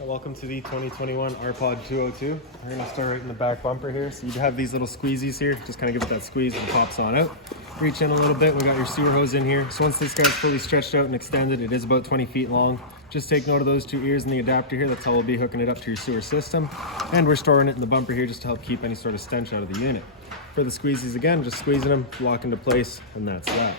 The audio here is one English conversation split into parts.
Welcome to the 2021 RPOD 202. We're going to start right in the back bumper here. So you have these little squeezies here. Just kind of give it that squeeze and it pops on out. Reach in a little bit. We got your sewer hose in here. So once this guy's fully stretched out and extended, it is about 20 feet long. Just take note of those two ears in the adapter here. That's how we'll be hooking it up to your sewer system. And we're storing it in the bumper here just to help keep any sort of stench out of the unit. For the squeezies again, just squeezing them, lock into place, and that's that.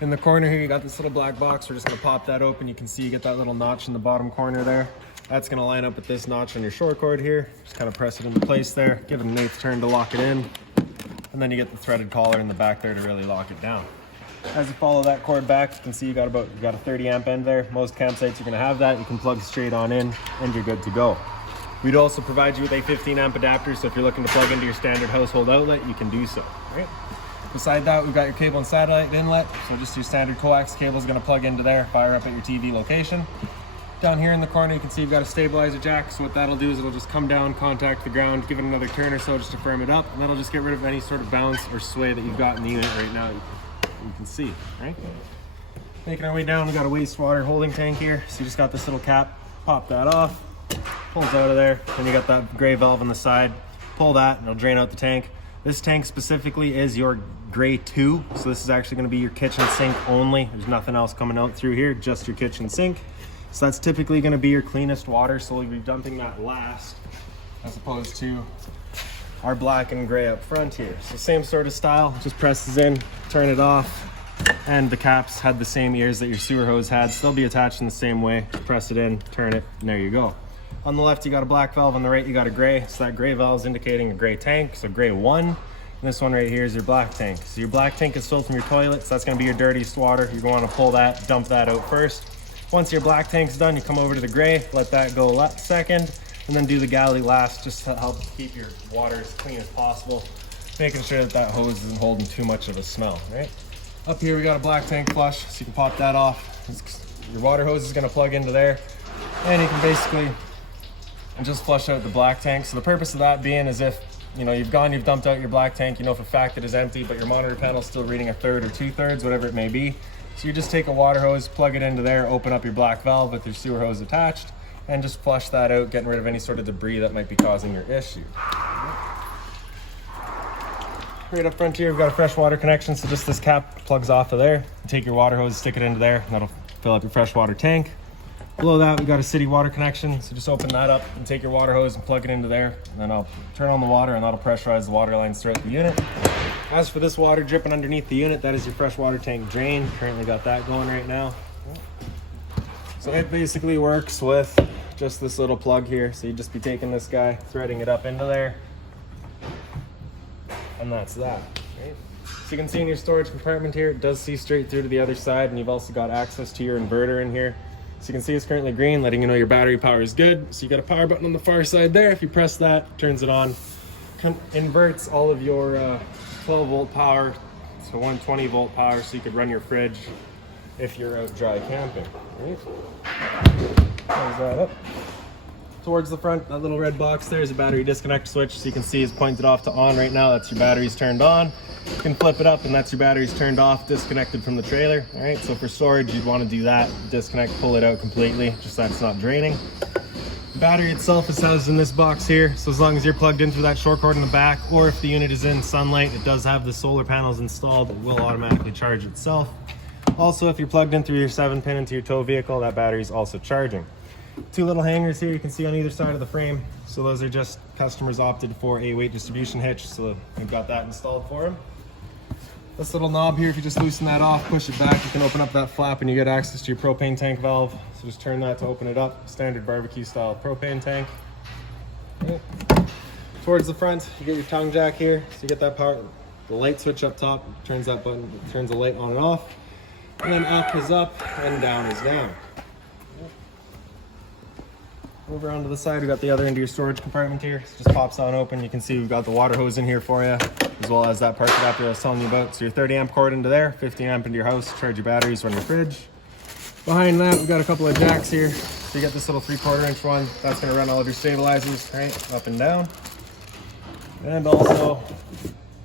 In the corner here, you got this little black box. We're just going to pop that open. You can see you get that little notch in the bottom corner there. That's going to line up with this notch on your short cord here. Just kind of press it into place there. Give it an 1/8 turn to lock it in. And then you get the threaded collar in the back there to really lock it down. As you follow that cord back, you can see you got a 30 amp end there. Most campsites are going to have that. You can plug straight on in and you're good to go. We'd also provide you with a 15 amp adapter. So if you're looking to plug into your standard household outlet, you can do so. All right. Beside that, we've got your cable and satellite inlet. So just your standard coax cable is going to plug into there, fire up at your TV location. Down here in the corner, you can see you've got a stabilizer jack. So what that'll do is it'll just come down, contact the ground, give it another turn or so just to firm it up. And that'll just get rid of any sort of bounce or sway that you've got in the unit right now. You can see, right? Making our way down, we got a wastewater holding tank here. So you just got this little cap, pop that off, pulls out of there. Then you got that gray valve on the side. Pull that and it'll drain out the tank. This tank specifically is your gray 2. So this is actually gonna be your kitchen sink only. There's nothing else coming out through here, just your kitchen sink. So that's typically gonna be your cleanest water. So we'll be dumping that last as opposed to our black and gray up front here. So same sort of style, just presses in, turn it off. And the caps had the same ears that your sewer hose had. So they'll be attached in the same way. Just press it in, turn it, and there you go. On the left, you got a black valve. On the right, you got a gray. So that gray valve is indicating a gray tank. So gray 1. And this one right here is your black tank. So your black tank is filled from your toilet. So that's gonna be your dirtiest water. You're going to pull that, dump that out first. Once your black tank's done, you come over to the gray, let that go second, and then do the galley last, just to help keep your water as clean as possible, making sure that that hose isn't holding too much of a smell, right? Up here, we got a black tank flush, so you can pop that off. Your water hose is gonna plug into there, and you can basically just flush out the black tank. So the purpose of that being is if you've dumped out your black tank, you know for a fact it is empty, but your monitor panel's still reading 1/3 or 2/3, whatever it may be. So you just take a water hose, plug it into there, open up your black valve with your sewer hose attached, and just flush that out, getting rid of any sort of debris that might be causing your issue. Right up front here, we've got a fresh water connection, so just this cap plugs off of there. You take your water hose, stick it into there, and that'll fill up your freshwater tank. Below that, we've got a city water connection, so just open that up and take your water hose and plug it into there, and then I'll turn on the water and that'll pressurize the water lines throughout the unit. As for this water dripping underneath the unit, that is your freshwater tank drain. Currently got that going right now. So it basically works with just this little plug here. So you just be taking this guy, threading it up into there, and that's that. Right? So you can see in your storage compartment here, it does see straight through to the other side, and you've also got access to your inverter in here. So you can see it's currently green, letting you know your battery power is good. So you got a power button on the far side there. If you press that, turns it on, inverts all of your 12 volt power to 120 volt power, so you could run your fridge if you're out dry camping. Right? Close that up. Towards the front, that little red box there is a battery disconnect switch. So you can see it's pointed off to on right now. That's your batteries turned on. You can flip it up and that's your batteries turned off, disconnected from the trailer. All right, so for storage, you'd want to do that. Disconnect, pull it out completely, just so it's not draining. The battery itself is housed in this box here. So as long as you're plugged in through that short cord in the back, or if the unit is in sunlight, it does have the solar panels installed. It will automatically charge itself. Also, if you're plugged in through your 7-pin into your tow vehicle, that battery is also charging. Two little hangers here you can see on either side of the frame. So those are just customers opted for a weight distribution hitch. So we've got that installed for them. This little knob here, if you just loosen that off, push it back, you can open up that flap and you get access to your propane tank valve. So just turn that to open it up. Standard barbecue style propane tank. Okay. Towards the front, you get your tongue jack here. So you get that power, the light switch up top, turns that button, turns the light on and off. And then up is up and down is down. Over onto the side, we got the other end of your storage compartment here. It just pops on open. You can see we've got the water hose in here for you, as well as that park adapter I was telling you about. So your 30 amp cord into there, 15 amp into your house, charge your batteries, run your fridge. Behind that, we've got a couple of jacks here. So you get this little 3/4 inch one. That's gonna run all of your stabilizers, right, up and down. And also,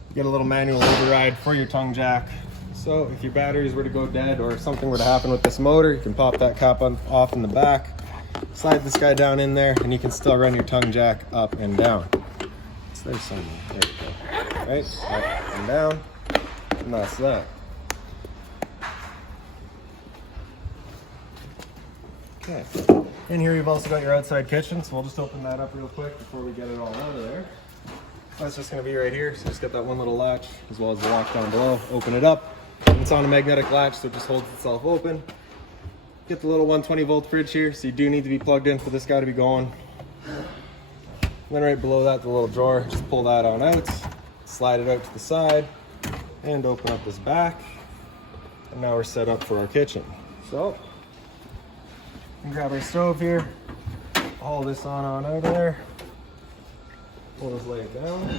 you get a little manual override for your tongue jack. So if your batteries were to go dead or something were to happen with this motor, you can pop that cap off in the back. Slide this guy down in there, and you can still run your tongue jack up and down. So there's some, there we go. Right, up and down, and that's that. Okay, in here you've also got your outside kitchen, so we'll just open that up real quick before we get it all out of there. That's just going to be right here, so just get that one little latch as well as the lock down below. Open it up. It's on a magnetic latch, so it just holds itself open. Get the little 120 volt fridge here, so you do need to be plugged in for this guy to be going. And then right below that, the little drawer, just pull that on out, slide it out to the side, and open up this back. And now we're set up for our kitchen. So, we can grab our stove here, haul this on out of there. We'll just lay it down.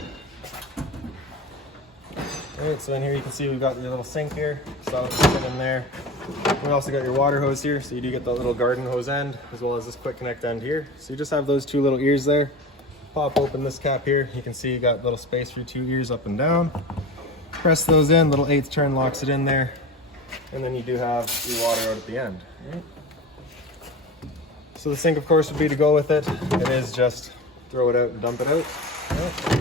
Alright, so in here you can see we've got your little sink here, so that's in there. We also got your water hose here, so you do get the little garden hose end, as well as this quick connect end here. So you just have those two little ears there. Pop open this cap here, you can see you got a little space for your two ears up and down. Press those in, little 1/8 turn locks it in there. And then you do have your water out at the end. Right? So the sink, of course, would be to go with it. It is just throw it out and dump it out. Right.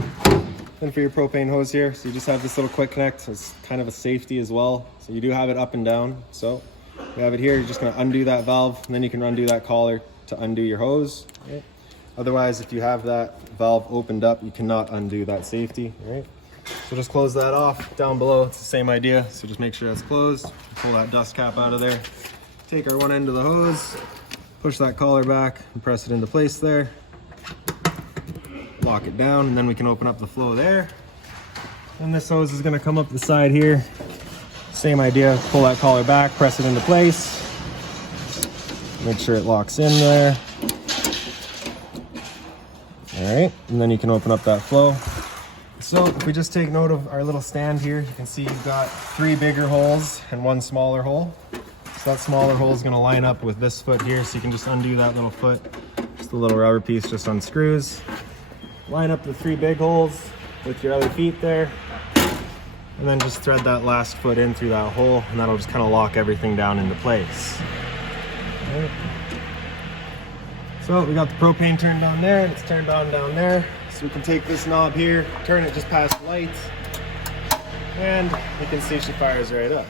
Then for your propane hose here, so you just have this little quick connect. So it's kind of a safety as well. So you do have it up and down. So you have it here, you're just gonna undo that valve, and then you can undo that collar to undo your hose. Right? Otherwise, if you have that valve opened up, you cannot undo that safety. Right? So just close that off. Down below, it's the same idea. So just make sure that's closed. Pull that dust cap out of there. Take our one end of the hose, push that collar back, and press it into place there. Lock it down, and then we can open up the flow there. And this hose is going to come up the side here. Same idea, pull that collar back, press it into place. Make sure it locks in there. All right, and then you can open up that flow. So if we just take note of our little stand here, you can see you've got 3 bigger holes and 1 smaller hole. So that smaller hole is going to line up with this foot here, so you can just undo that little foot. Just a little rubber piece just unscrews. Line up the 3 big holes with your other feet there, and then just thread that last foot in through that hole, and that'll just kind of lock everything down into place. Right. So we got the propane turned on there, and it's turned on down there. So we can take this knob here, turn it just past the light, and you can see she fires right up.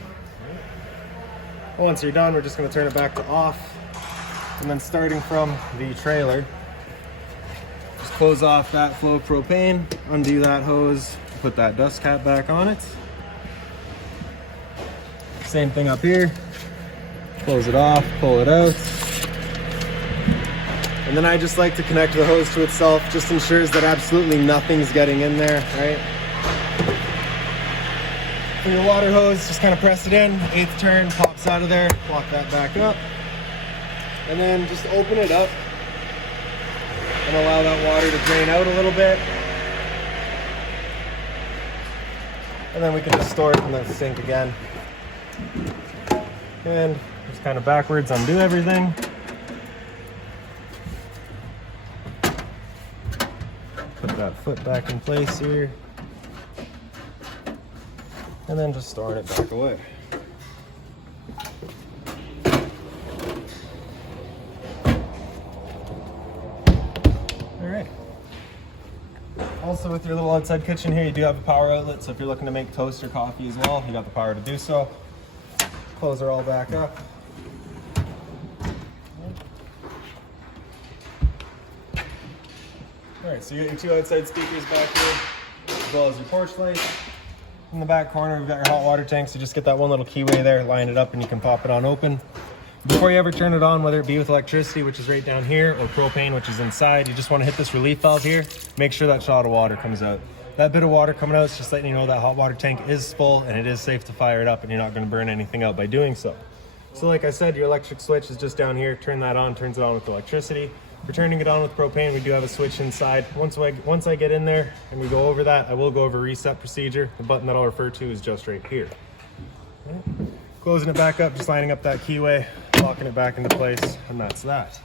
Well, once you're done, we're just going to turn it back to off, and then starting from the trailer, close off that flow of propane, undo that hose, put that dust cap back on it. Same thing up here. Close it off, pull it out. And then I just like to connect the hose to itself, just ensures that absolutely nothing's getting in there, right? For your water hose, just kind of press it in, 1/8 turn, pops out of there, lock that back up. And then just open it up and allow that water to drain out a little bit. And then we can just store it in the sink again. And just kind of backwards undo everything. Put that foot back in place here. And then just storing it back away. Also with your little outside kitchen here, you do have a power outlet, so if you're looking to make toast or coffee as well, you got the power to do so. Close her all back up. Alright, so you got your 2 outside speakers back here, as well as your porch light. In the back corner, we've got your hot water tank, so just get that one little keyway there, line it up, and you can pop it on open. Before you ever turn it on, whether it be with electricity, which is right down here, or propane, which is inside, you just want to hit this relief valve here. Make sure that shot of water comes out. That bit of water coming out is just letting you know that hot water tank is full and it is safe to fire it up, and you're not going to burn anything out by doing so. So like I said, your electric switch is just down here. Turn that on, turns it on with electricity. For turning it on with propane, we do have a switch inside. Once I get in there and we go over that, I will go over reset procedure. The button that I'll refer to is just right here. Right. Closing it back up, just lining up that keyway, locking it back into place, and that's that.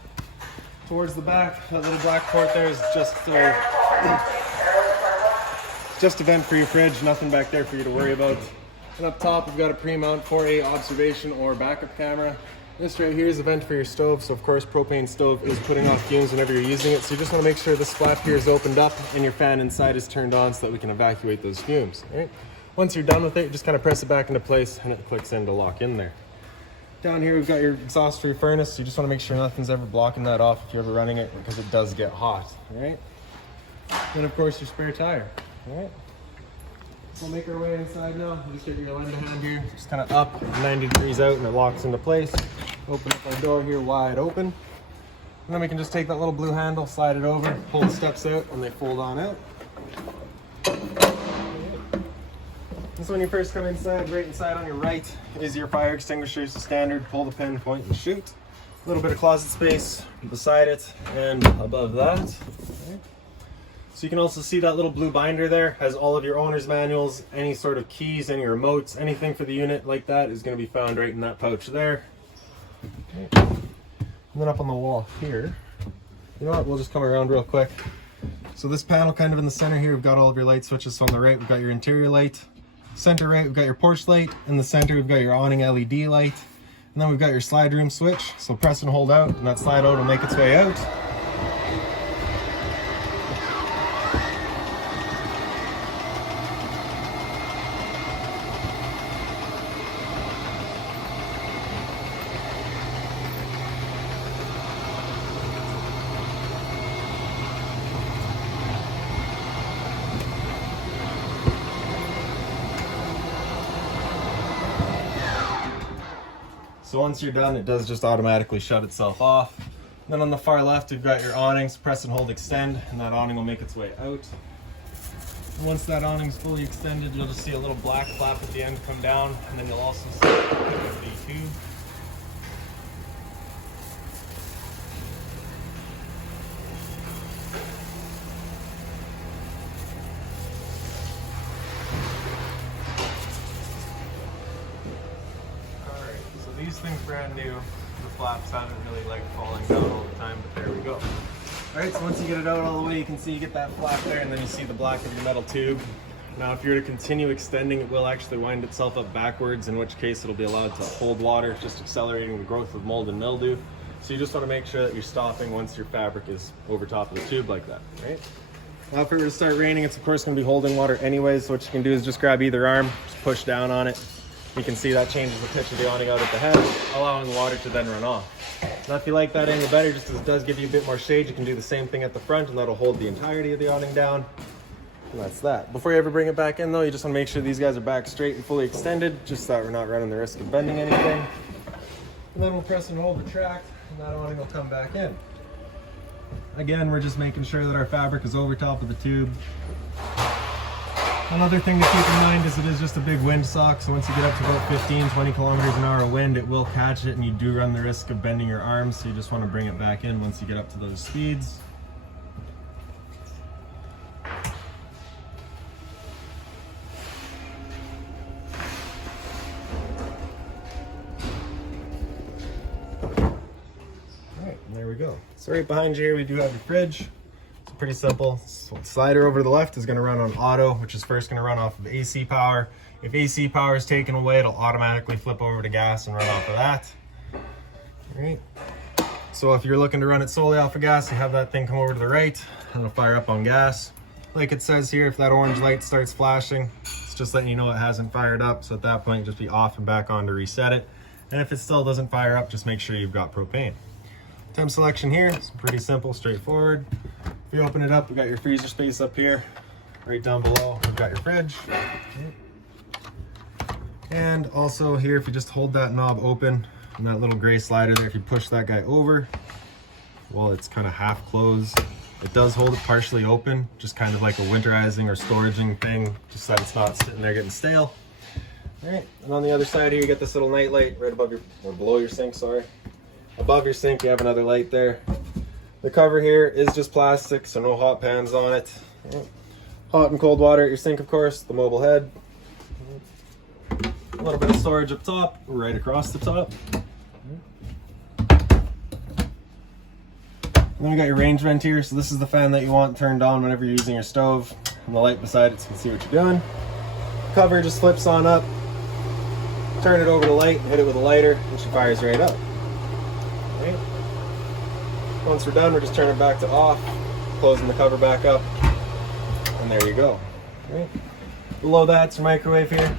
Towards the back, that little black port there is just a vent for your fridge, nothing back there for you to worry about. And up top, we've got a pre-mount 4A observation or backup camera. This right here is a vent for your stove. So of course, propane stove is putting off fumes whenever you're using it. So you just want to make sure this flap here is opened up and your fan inside is turned on so that we can evacuate those fumes. All right. Once you're done with it, just kind of press it back into place and it clicks in to lock in there. Down here, we've got your exhaust for your furnace. So you just want to make sure nothing's ever blocking that off if you're ever running it, because it does get hot. All right. Then of course your spare tire. All right. We'll make our way inside now. You just get your lender hand here, just kind of up 90 degrees out, and it locks into place. Open up our door here wide open. And then we can just take that little blue handle, slide it over, pull the steps out, and they fold on out. This when you first come inside, right inside on your right is your fire extinguisher. It's standard, pull the pin, point, and shoot. A little bit of closet space beside it and above that. Okay. So you can also see that little blue binder there has all of your owner's manuals, any sort of keys, any remotes, anything for the unit like that is going to be found right in that pouch there. Okay. And then up on the wall here, you know what, we'll just come around real quick. So this panel kind of in the center here, we've got all of your light switches. So on the right, we've got your interior light. Center right, we've got your porch light. In the center, we've got your awning LED light. And then we've got your slide room switch. So press and hold out, and that slide out will make its way out. So once you're done, it does just automatically shut itself off. Then on the far left, you've got your awnings. Press and hold extend, and that awning will make its way out. And once that awning's fully extended, you'll just see a little black flap at the end come down, and then you'll also see the tube. These things brand new. The flaps haven't really liked falling down all the time, but there we go. Alright, so once you get it out all the way, you can see you get that flap there, and then you see the black of your metal tube. Now if you're to continue extending, it will actually wind itself up backwards, in which case it'll be allowed to hold water, just accelerating the growth of mold and mildew. So you just want to make sure that you're stopping once your fabric is over top of the tube like that, right? Now if it were to start raining, it's of course going to be holding water anyways, so what you can do is just grab either arm, just push down on it. You can see that changes the pitch of the awning out at the head, allowing the water to then run off. Now if you like that angle better, just as it does give you a bit more shade, you can do the same thing at the front, and that'll hold the entirety of the awning down. And that's that. Before you ever bring it back in though, you just want to make sure these guys are back straight and fully extended, just so that we're not running the risk of bending anything. And then we'll press and hold the track, and that awning will come back in. Again, we're just making sure that our fabric is over top of the tube. Another thing to keep in mind is it is just a big wind sock, so once you get up to about 15-20 kilometers an hour of wind, it will catch it, and you do run the risk of bending your arms, so you just want to bring it back in once you get up to those speeds. Alright, there we go. So right behind you here we do have your fridge. Pretty simple. So the slider over to the left is going to run on auto, which is first going to run off of AC power. If AC power is taken away, it'll automatically flip over to gas and run off of that. All right. So if you're looking to run it solely off of gas, you have that thing come over to the right and it'll fire up on gas. Like it says here, if that orange light starts flashing, it's just letting you know it hasn't fired up. So at that point, just be off and back on to reset it. And if it still doesn't fire up, just make sure you've got propane. Temp selection here is pretty simple, straightforward. If you open it up, we've got your freezer space up here. Right down below, we've got your fridge. And also here, if you just hold that knob open and that little gray slider there, if you push that guy over, well, it's kind of half closed. It does hold it partially open, just kind of like a winterizing or storaging thing, just so that it's not sitting there getting stale. All right, and on the other side here, you get this little night light right above your, or below your sink, sorry. Above your sink, you have another light there. The cover here is just plastic, so no hot pans on it. Hot and cold water at your sink, of course, the mobile head. A little bit of storage up top, right across the top. And then we got your range vent here, so this is the fan that you want turned on whenever you're using your stove. And the light beside it so you can see what you're doing. Cover just flips on up. Turn it over to light, hit it with a lighter, and she fires right up. Once we're done, we're just turning it back to off, closing the cover back up, and there you go. Right. Below that's your microwave here.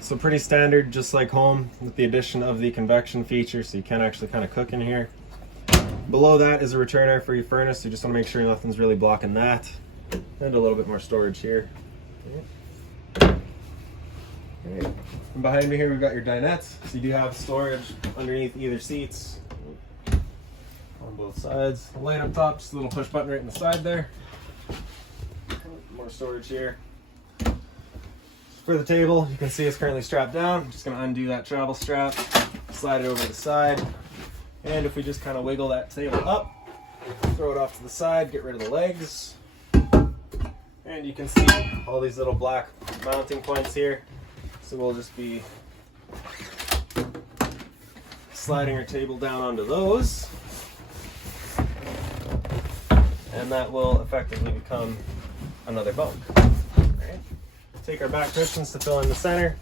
So pretty standard, just like home, with the addition of the convection feature, so you can actually kind of cook in here. Below that is a return air for your furnace. You just want to make sure nothing's really blocking that. And a little bit more storage here. Right. And behind me here, we've got your dinettes. So you do have storage underneath either seats on both sides. The light up top, just a little push button right in the side there. More storage here. For the table, you can see it's currently strapped down. I'm just going to undo that travel strap, slide it over to the side, and if we just kind of wiggle that table up, throw it off to the side, get rid of the legs, and you can see all these little black mounting points here. So we'll just be sliding our table down onto those, and that will effectively become another bunk. Take our back cushions to fill in the center.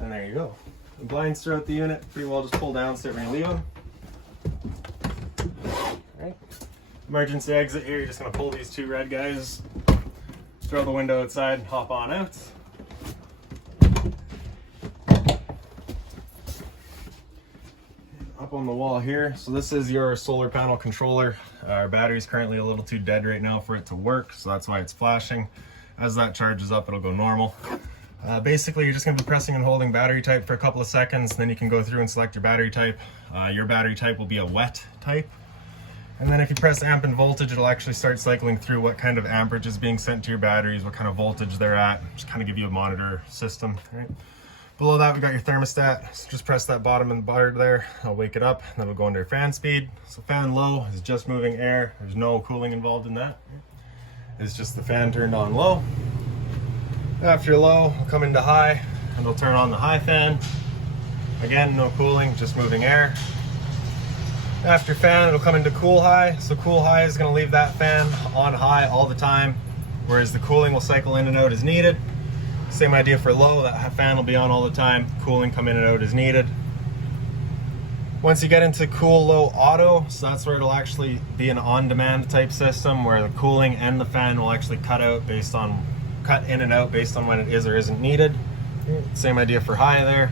And there you go. The blinds throughout the unit, pretty well just pull down, sit where you leave them. Alright. Emergency exit here, you're just going to pull these two red guys, throw the window outside, hop on out. Up on the wall here, so this is your solar panel controller. Our battery's currently a little too dead right now for it to work, so that's why it's flashing. As that charges up, it'll go normal. Basically, you're just going to be pressing and holding battery type for a couple of seconds, then you can go through and select your battery type. Your battery type will be a wet type. And then if you press amp and voltage, it'll actually start cycling through what kind of amperage is being sent to your batteries, what kind of voltage they're at, just kind of give you a monitor system. Right? Below that, we got your thermostat. So just press that bottom and bar there. I'll wake it up. Then it'll go under fan speed. So fan low is just moving air. There's no cooling involved in that. It's just the fan turned on low. After low, we'll come into high, and it'll turn on the high fan. Again, no cooling, just moving air. After fan, it'll come into cool high. So cool high is going to leave that fan on high all the time, whereas the cooling will cycle in and out as needed. Same idea for low, that fan will be on all the time, cooling come in and out as needed. Once you get into cool low auto, so that's where it'll actually be an on-demand type system where the cooling and the fan will actually cut in and out based on when it is or isn't needed. Same idea for high there.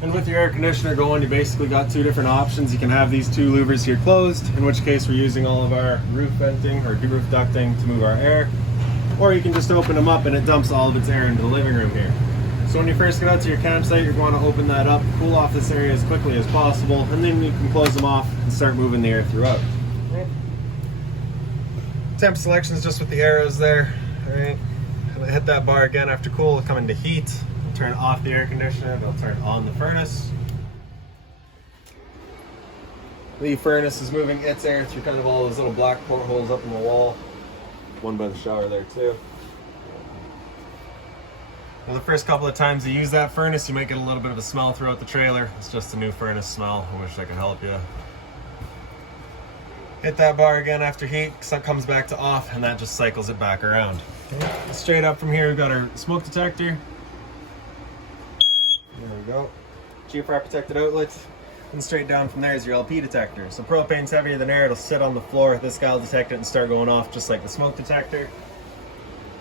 And with your air conditioner going, you basically got two different options. You can have these two louvers here closed, in which case we're using all of our roof venting or roof ducting to move our air. Or you can just open them up and it dumps all of its air into the living room here. So when you first get out to your campsite, you're going to open that up, cool off this area as quickly as possible, and then you can close them off and start moving the air throughout. Right. Temp selection is just with the arrows there. All right. And I hit that bar again after cool, it'll come into heat. We'll turn off the air conditioner, it'll turn on the furnace. The furnace is moving its air through kind of all those little black portholes up in the wall. One by the shower there too. Now the first couple of times you use that furnace, you might get a little bit of a smell throughout the trailer. It's just a new furnace smell. I wish I could help you. Hit that bar again after heat, because that comes back to off, and that just cycles it back around. Okay. Straight up from here, we've got our smoke detector. There we go. GFR protected outlet. And straight down from there is your LP detector. So propane's heavier than air, it'll sit on the floor. This guy will detect it and start going off just like the smoke detector.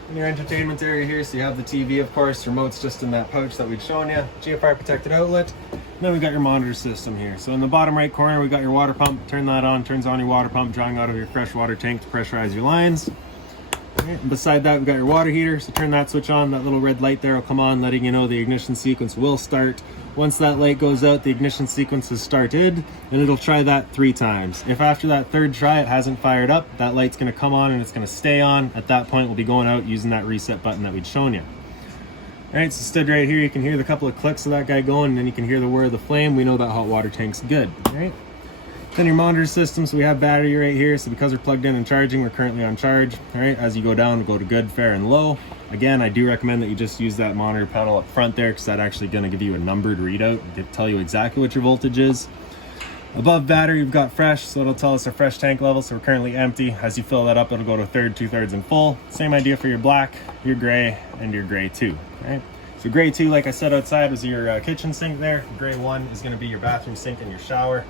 In your entertainment area here, so you have the TV, of course, remote's just in that pouch that we'd shown you. GFR protected outlet. And then we've got your monitor system here. So in the bottom right corner, we've got your water pump. Turn that on, turns on your water pump, drawing out of your freshwater tank to pressurize your lines. Okay. And beside that, we've got your water heater. So turn that switch on, that little red light there will come on, letting you know the ignition sequence will start. Once that light goes out, the ignition sequence is started, and it'll try that 3 times. If after that third try it hasn't fired up, that light's going to come on and it's going to stay on. At that point, we'll be going out using that reset button that we'd shown you. All right, so stood right here, you can hear the couple of clicks of that guy going, and then you can hear the whir of the flame. We know that hot water tank's good. All right. Then your monitor system, so we have battery right here, so because we're plugged in and charging, we're currently on charge. All right, as you go down, we'll go to good, fair, and low. Again, I do recommend that you just use that monitor panel up front there, because that's actually going to give you a numbered readout to tell you exactly what your voltage is. Above battery, we've got fresh, so it'll tell us our fresh tank level, so we're currently empty. As you fill that up, it'll go to 1/3, 2/3, and full. Same idea for your black, your gray, and your gray too. All right. So gray 2, like I said outside, was your kitchen sink there. Gray 1 is going to be your bathroom sink and your shower.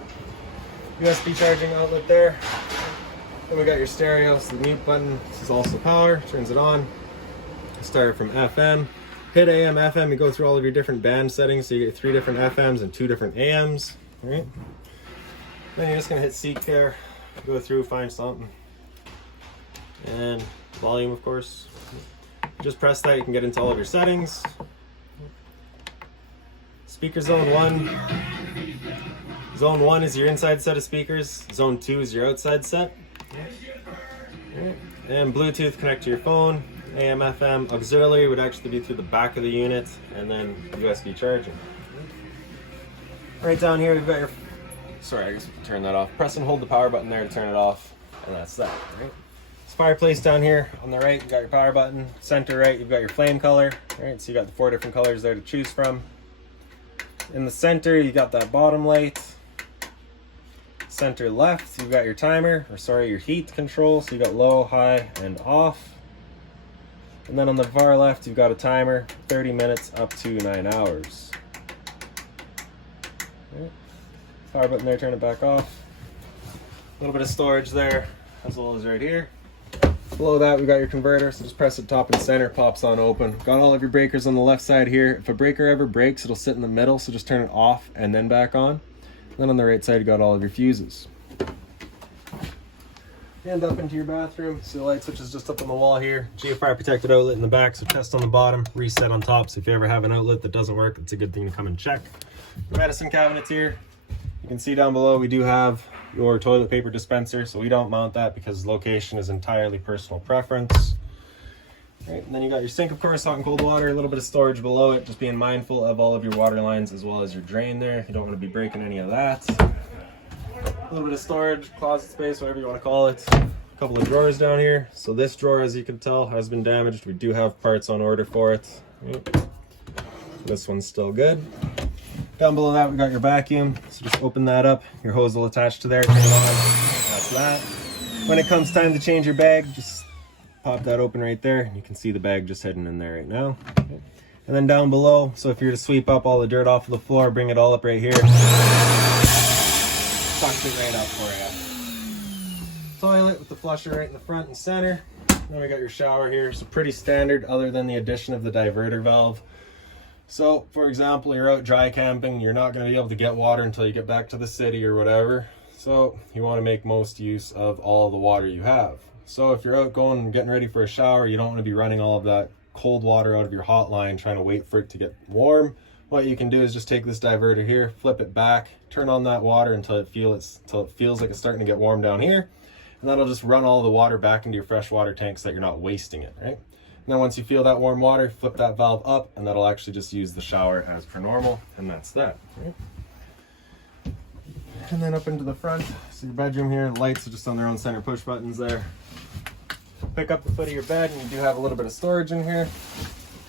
USB charging outlet there. Then we got your stereo, so the mute button. This is also power, turns it on. Start from FM. Hit AM, FM, you go through all of your different band settings, so you get 3 different FMs and 2 different AMs. All right. Then you're just going to hit seek there, go through, find something. And volume, of course. Just press that, you can get into all of your settings. Speaker zone 1. Zone 1 is your inside set of speakers. Zone 2 is your outside set. And Bluetooth connect to your phone. AM, FM, auxiliary would actually be through the back of the unit, and then USB charging. Right down here, we've got your, sorry, I guess we can turn that off. Press and hold the power button there to turn it off, and that's that, right? It's Fireplace down here. On the right, you've got your power button. Center right, you've got your flame color, right? So you got the 4 different colors there to choose from. In the center, you got that bottom light. Center left, you've got your timer, or sorry, your heat control. So you got low, high, and off. And then on the far left, you've got a timer, 30 minutes up to 9 hours. Right. Power button there, turn it back off. A little bit of storage there, as well as right here. Below that, we've got your converter, so just press it top and center, pops on open. Got all of your breakers on the left side here. If a breaker ever breaks, it'll sit in the middle, so just turn it off and then back on. And then on the right side, you got all of your fuses. And up into your bathroom, so the light switch is just up on the wall here. GFI protected outlet in the back, so test on the bottom, reset on top. So if you ever have an outlet that doesn't work, it's a good thing to come and check. The medicine cabinets here. You can see down below we do have your toilet paper dispenser, so we don't mount that because location is entirely personal preference. Right, and then you got your sink, of course, hot and cold water, a little bit of storage below it, just being mindful of all of your water lines as well as your drain there. You don't want to be breaking any of that. A little bit of storage, closet space, whatever you want to call it. A couple of drawers down here. So this drawer, as you can tell, has been damaged. We do have parts on order for it. This one's still good. Down below that, we got your vacuum. So just open that up. Your hose will attach to there. Turn it on. That's that. When it comes time to change your bag, just pop that open right there. You can see the bag just heading in there right now. And then down below, so if you're to sweep up all the dirt off of the floor, bring it all up right here. Sucks it right up for you. Toilet with the flusher right in the front and center. Then we got your shower here. So pretty standard other than the addition of the diverter valve. So for example, you're out dry camping, you're not going to be able to get water until you get back to the city or whatever. So you want to make most use of all the water you have. So if you're out going and getting ready for a shower, you don't want to be running all of that cold water out of your hot line trying to wait for it to get warm. What you can do is just take this diverter here, flip it back, turn on that water until it feels like it's starting to get warm down here, and that'll just run all the water back into your freshwater tank so that you're not wasting it, right? And then once you feel that warm water, flip that valve up, and that'll actually just use the shower as per normal, and that's that, right? And then up into the front, so your bedroom here, the lights are just on their own center push buttons there. Pick up the foot of your bed, and you do have a little bit of storage in here.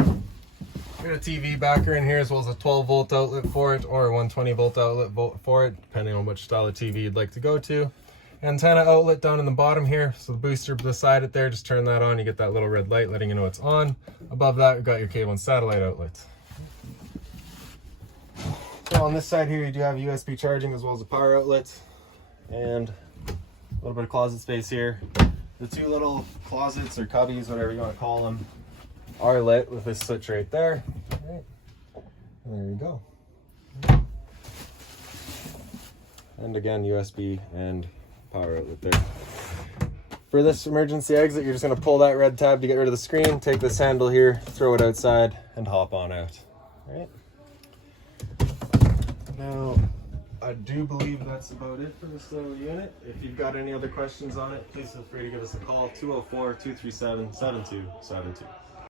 We got a TV backer in here as well as a 12-volt outlet for it or a 120-volt outlet for it, depending on which style of TV you'd like to go to. Antenna outlet down in the bottom here, so the booster beside it there, just turn that on, you get that little red light letting you know it's on. Above that, we've got your cable and satellite outlet. So on this side here, you do have USB charging as well as a power outlet and a little bit of closet space here. The 2 little closets or cubbies, whatever you want to call them, are lit with this switch right there. All right. There you go. And again, USB and power outlet there. For this emergency exit, you're just going to pull that red tab to get rid of the screen, take this handle here, throw it outside, and hop on out. All right. Now, I do believe that's about it for this little unit. If you've got any other questions on it, please feel free to give us a call, 204-237-7272.